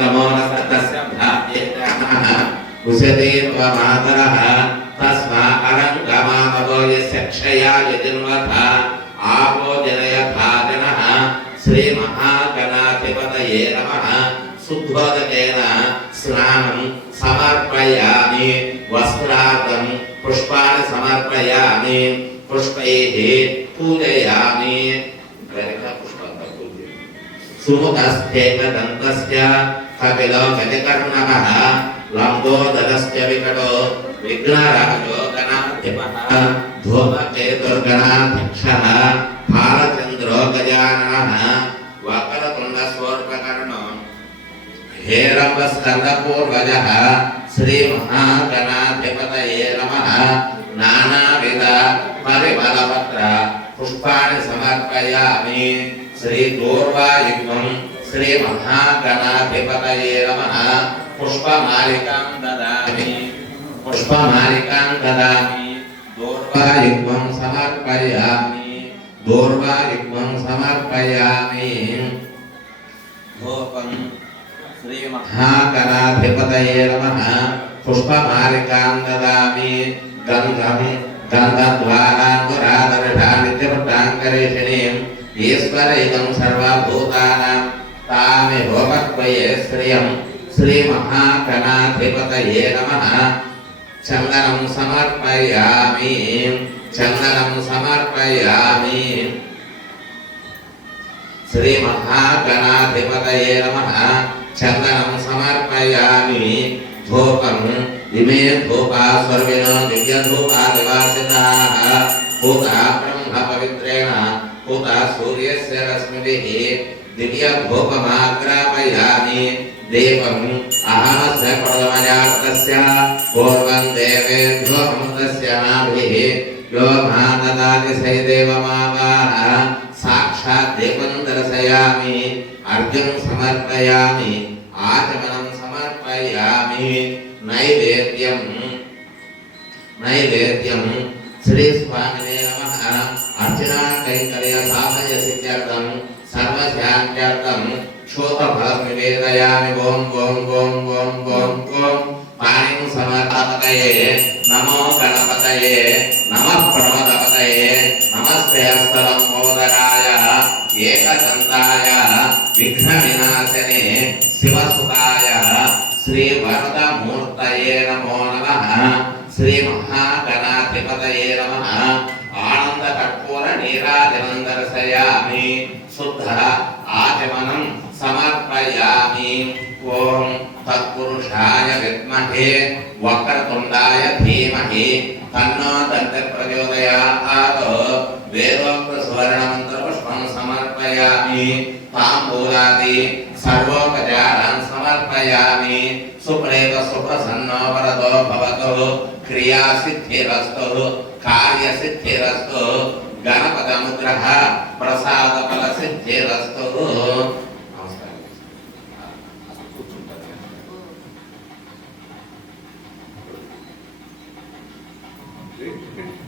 नमोनस्तस्य भाग्येनः उशते मातरः तस्मा अरङ्गमामवो यस्य क्षयाय जन्मथा आपो जनयथा जनः श्रीमहागणाधिपतये नमः शुद्धोदकेन स्नानं समर्पयामि वस्त्रार्थं पुष्पाणि समर्पयामि पुष्पैः पूजयामि सुमुखस्थेकदन्तस्य कपिलो गजकर्णकः लम्बोदरस्य विकटो विघ्नराजो गणाधिपः धूमकेतुर्गणाध्यक्षः भालचन्द्रो गजाननः वक्रतुण्डशूर्पकर्णो हेरम्बस्कन्दपूर्वजः श्रीमहागणाधिपतये नमः नानाविध परिमलपत्र पुष्पाणि समर्पयामि श्रीदूर्वायुक्तं श्रीमहागणाधिपतये नमः पुष्पमालिकां ददामि दूर्वायुक्तं समर्पयामि धूपं श्रीमहागणाधिपतये नमः पुष्पमालिकां ददामि गन्धं गन्धद्वारान्तरादर्शानित्यपट्टाङ्करेषिणीम् ईश्वरैकं सर्वभूतानां तामेवोपक्वये श्रियं श्रीमहागणाधिपतये नमः चन्दनं समर्पयामि श्रीमहागणाधिपतये नमः चन्दनं समर्पयामि धूपं इमे धूपा सर्विणो दिव्यधूपा निवासिताः भूता ब्रह्मपवित्रेण भूता सूर्यस्य रश्मिभिः दिव्यधूपमाग्रापयामि देवम् अहमस्य प्रथमजातस्य पूर्वं देवेभ्यो अमृतस्य नाभिः यो माददाति स देवमावाह साक्षात् देवं दर्शयामि अर्घ्यं समर्पयामि आचमनं समर्पयामि नैवेद्यं श्री स्वामिने नमः अर्चना कैंकर्य साधय सिद्ध्यर्थं सर्वशान्त्यर्थं क्षोभफलं निवेदयामि ओम ओम ओम ओम ओम ओम पाणिं समर्पतये नमो गणपतये नमः प्रणवतपतये नमस्ते हस्तलंबोदराय एकदन्ताय विघ्नविनाशने शिवसुताय श्रीवरदमूर्तये नमो नमः श्रीमहागणाधिपतये नमः आनन्दकर्पूरनीराजनं दर्शयामि शुद्ध आचमनं समर्पयामि ओम तत्पुरुषाय विद्महे वक्रतुण्डाय धीमहि तन्नो दन्तिः प्रचोदयात् वेदोक्तसुवर्णमन्त्रपुष्पं समर्पयामि ताम्बूलादि सर्वोपचारान् समर्पयामि सुप्रेत सुप्रसन्नो वरदो भवतु क्रियासिद्धिरस्तु कार्यसिद्धिरस्तु गणपतनुग्रह प्रसादफलसिद्धिरस्तु।